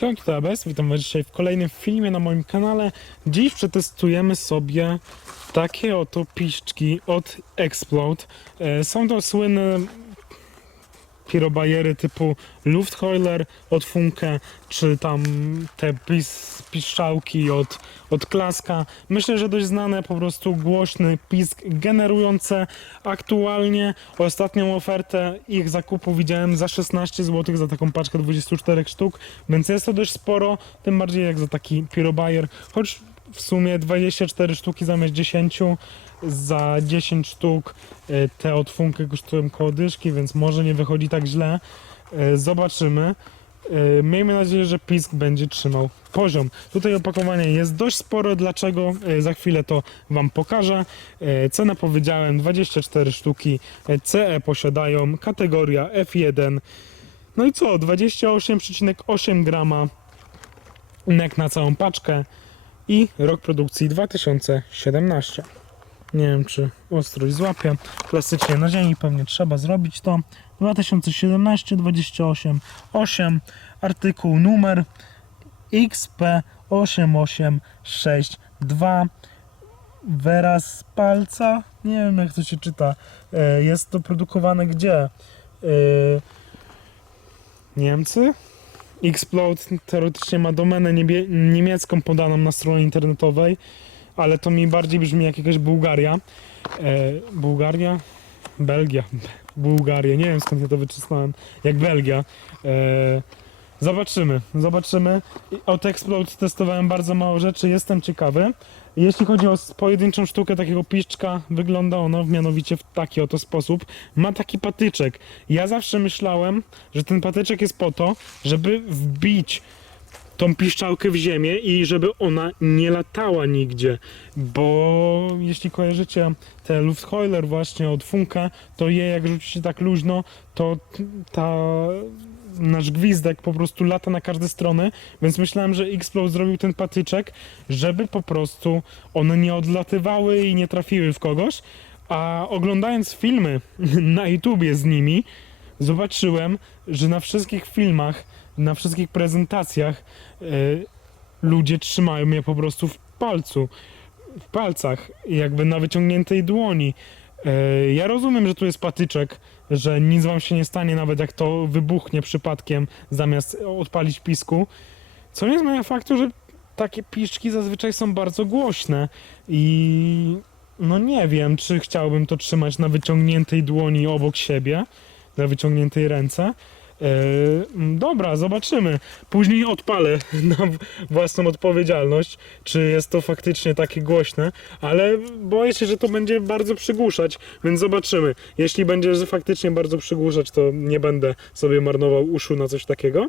Cześć, to ABS, witam was dzisiaj w kolejnym filmie na moim kanale. Dziś przetestujemy sobie takie oto piszczki od Explode. E, Są to słynne pirobajery typu Luftheuler od Funke, czy tam te pis, piszczałki od, od Klaska. Myślę, że dość znane, po prostu głośny pisk generujące aktualnie ostatnią ofertę ich zakupu widziałem za 16 zł za taką paczkę 24 sztuk, więc jest to dość sporo, tym bardziej jak za taki pirobajer, choć w sumie 24 sztuki zamiast 10 za 10 sztuk e, te od Funke kosztują koło dyszki, więc może nie wychodzi tak źle. E, Zobaczymy. E, Miejmy nadzieję, że pisk będzie trzymał poziom. Tutaj opakowanie jest dość spore, dlaczego? Za chwilę to Wam pokażę. Cenę powiedziałem 24 sztuki. CE posiadają kategoria F1. No i co? 28,8 grama nek na całą paczkę i rok produkcji 2017. Nie wiem, czy ostrość złapie. Klasycznie na ziemi pewnie trzeba zrobić to. 2017 28 8 artykuł numer XP8862 Wyraz palca. Nie wiem jak to się czyta. E, Jest to produkowane gdzie? E, Niemcy? Xplode teoretycznie ma domenę niemiecką podaną na stronie internetowej, ale to mi bardziej brzmi jak jakaś Bułgaria. E, Bułgaria? Belgia. Bułgaria. Nie wiem skąd ja to wyczesnąłem. Jak Belgia. E, zobaczymy. Zobaczymy. Od Explode testowałem bardzo mało rzeczy. Jestem ciekawy. Jeśli chodzi o pojedynczą sztukę takiego piszczka, wygląda ono mianowicie w taki oto sposób. Ma taki patyczek. Ja zawsze myślałem, że ten patyczek jest po to, żeby wbić tą piszczałkę w ziemię i żeby ona nie latała nigdzie, bo jeśli kojarzycie te Luftheuler właśnie od Funka, to je jak rzucicie tak luźno, to ta nasz gwizdek po prostu lata na każde strony, więc myślałem, że Xplode zrobił ten patyczek, żeby po prostu one nie odlatywały i nie trafiły w kogoś, a oglądając filmy na YouTubie z nimi, zobaczyłem, że na wszystkich filmach, na wszystkich prezentacjach e, ludzie trzymają je po prostu w palcu, w palcach, jakby na wyciągniętej dłoni. E, ja rozumiem, że tu jest patyczek, że nic wam się nie stanie, nawet jak to wybuchnie przypadkiem, zamiast odpalić pisku. Co nie zmienia faktu, że takie piszczki zazwyczaj są bardzo głośne i no nie wiem, czy chciałbym to trzymać na wyciągniętej dłoni obok siebie, na wyciągniętej ręce. Eee, dobra, zobaczymy. Później odpalę na własną odpowiedzialność, czy jest to faktycznie takie głośne, ale boję się, że to będzie bardzo przygłuszać, więc zobaczymy. Jeśli będzie faktycznie bardzo przygłuszać, to nie będę sobie marnował uszu na coś takiego.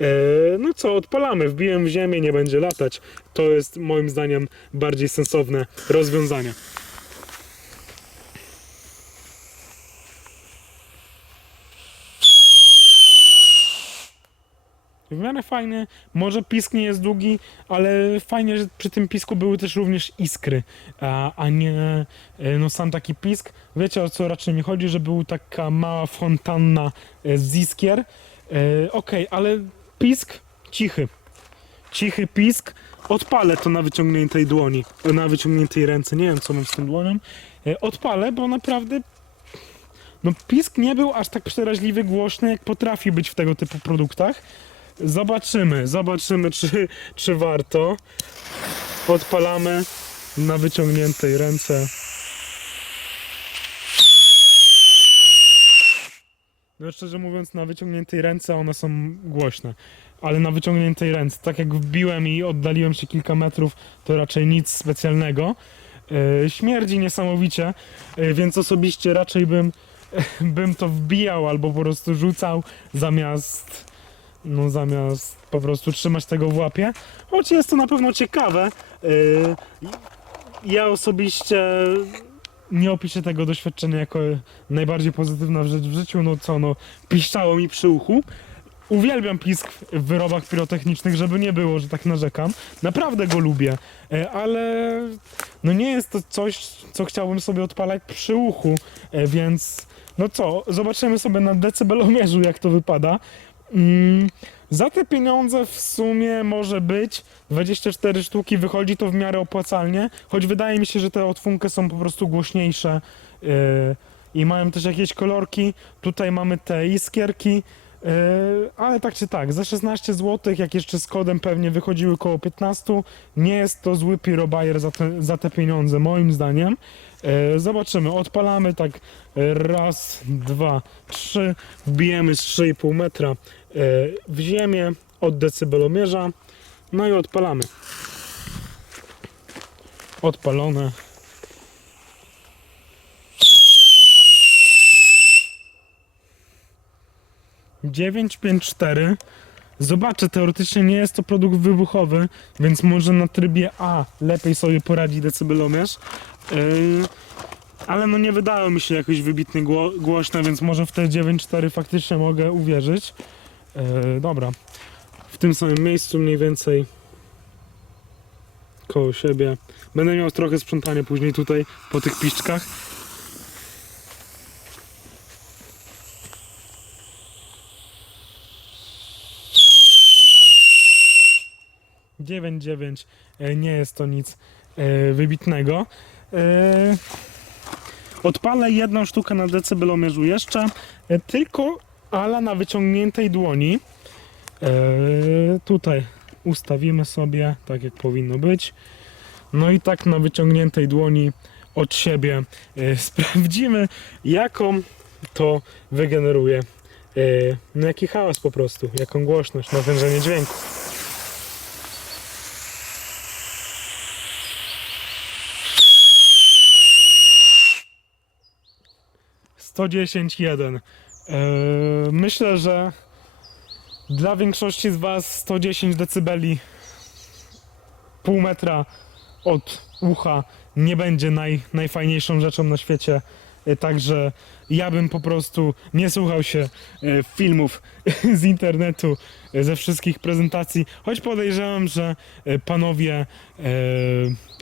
Eee, no co, odpalamy, wbiłem w ziemię, nie będzie latać. To jest moim zdaniem bardziej sensowne rozwiązanie. W miarę fajny, może pisk nie jest długi, ale fajnie, że przy tym pisku były też również iskry, a, a nie e, no sam taki pisk. Wiecie o co raczej mi chodzi, że był taka mała fontanna e, z iskier. E, Okej, ale pisk cichy. Cichy pisk. Odpalę to na wyciągniętej dłoni, na wyciągniętej ręce. Nie wiem co mam z tą dłonią. E, Odpalę, bo naprawdę no pisk nie był aż tak przeraźliwy, głośny, jak potrafi być w tego typu produktach. Zobaczymy, zobaczymy, czy, czy warto. Odpalamy na wyciągniętej ręce. No szczerze mówiąc, na wyciągniętej ręce one są głośne. Ale na wyciągniętej ręce, tak jak wbiłem i oddaliłem się kilka metrów, to raczej nic specjalnego. E, śmierdzi niesamowicie, e, więc osobiście raczej bym, bym to wbijał albo po prostu rzucał zamiast no zamiast po prostu trzymać tego w łapie. Choć jest to na pewno ciekawe. Yy, Ja osobiście nie opiszę tego doświadczenia jako najbardziej pozytywna rzecz w życiu. No co, no piszczało mi przy uchu. Uwielbiam pisk w wyrobach pirotechnicznych, żeby nie było, że tak narzekam. Naprawdę go lubię, e, ale no nie jest to coś, co chciałbym sobie odpalać przy uchu, e, więc no co, zobaczymy sobie na decybelomierzu jak to wypada. Mm, Za te pieniądze w sumie może być 24 sztuki, wychodzi to w miarę opłacalnie, choć wydaje mi się, że te od Funke są po prostu głośniejsze yy, i mają też jakieś kolorki. Tutaj mamy te iskierki, yy, ale tak czy tak, za 16 zł, jak jeszcze z kodem pewnie wychodziły około 15, nie jest to zły pirobajer za za te pieniądze, moim zdaniem. Yy, zobaczymy, odpalamy tak yy, raz, dwa, trzy, wbijemy z 3,5 metra yy, w ziemię od decybelomierza, no i odpalamy. Odpalone. Dziewięć pięć cztery. Zobaczę, teoretycznie nie jest to produkt wybuchowy, więc może na trybie A lepiej sobie poradzi decybelomierz. Yy, ale no nie wydało mi się jakoś wybitnie gło głośne, więc może w te 9.4 faktycznie mogę uwierzyć. Yy, dobra. W tym samym miejscu mniej więcej koło siebie. Będę miał trochę sprzątania później tutaj po tych piszczkach. Dziewięć dziewięć e, nie jest to nic wybitnego. E, Odpalę jedną sztukę na decybelomierzu jeszcze, e, tylko ala na wyciągniętej dłoni. E, tutaj ustawimy sobie tak jak powinno być. No i tak na wyciągniętej dłoni od siebie sprawdzimy jaką to wygeneruje. No jaki hałas po prostu, jaką głośność, natężenie dźwięku. Sto dziesięć jeden. E, Myślę, że dla większości z Was 110 decybeli pół metra od ucha nie będzie naj, najfajniejszą rzeczą na świecie. E, Także ja bym po prostu nie słuchał się e, filmów z internetu, e, ze wszystkich prezentacji, choć podejrzewam, że panowie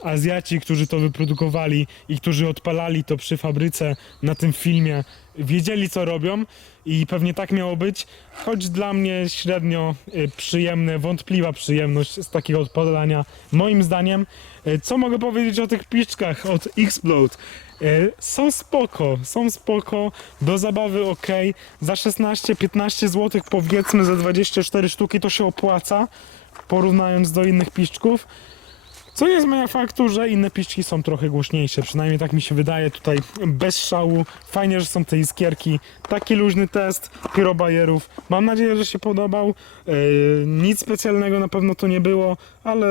Azjaci, którzy to wyprodukowali i którzy odpalali to przy fabryce na tym filmie, wiedzieli co robią i pewnie tak miało być, choć dla mnie średnio przyjemne, wątpliwa przyjemność z takiego odpalania, moim zdaniem. Co mogę powiedzieć o tych piszczkach od Xplode? E, Są spoko, są spoko, do zabawy ok, za 16-15 zł powiedzmy za 24 sztuki to się opłaca, porównując do innych piszczków. Co nie zmienia faktu, że inne piszczki są trochę głośniejsze, przynajmniej tak mi się wydaje tutaj bez szału. Fajnie, że są te iskierki. Taki luźny test pyrobajerów. Mam nadzieję, że się podobał. Yy, nic specjalnego na pewno to nie było, ale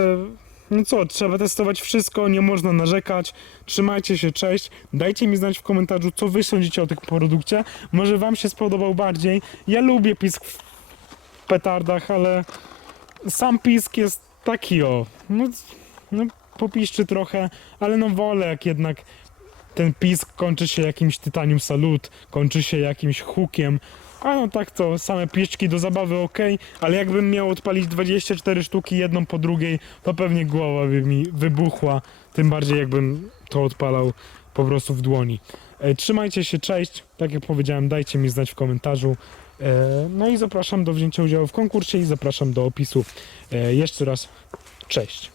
no co, trzeba testować wszystko, nie można narzekać. Trzymajcie się, cześć. Dajcie mi znać w komentarzu, co wy sądzicie o tym produkcie. Może wam się spodobał bardziej. Ja lubię pisk w petardach, ale sam pisk jest taki o. No, no popiszczy trochę, ale no wolę jak jednak ten pisk kończy się jakimś tytanium salut, kończy się jakimś hukiem. A no tak to same piszczki do zabawy ok, ale jakbym miał odpalić 24 sztuki jedną po drugiej, to pewnie głowa by mi wybuchła. Tym bardziej jakbym to odpalał po prostu w dłoni. E, trzymajcie się, cześć. Tak jak powiedziałem, dajcie mi znać w komentarzu. E, no i zapraszam do wzięcia udziału w konkursie i zapraszam do opisu. E, jeszcze raz, cześć.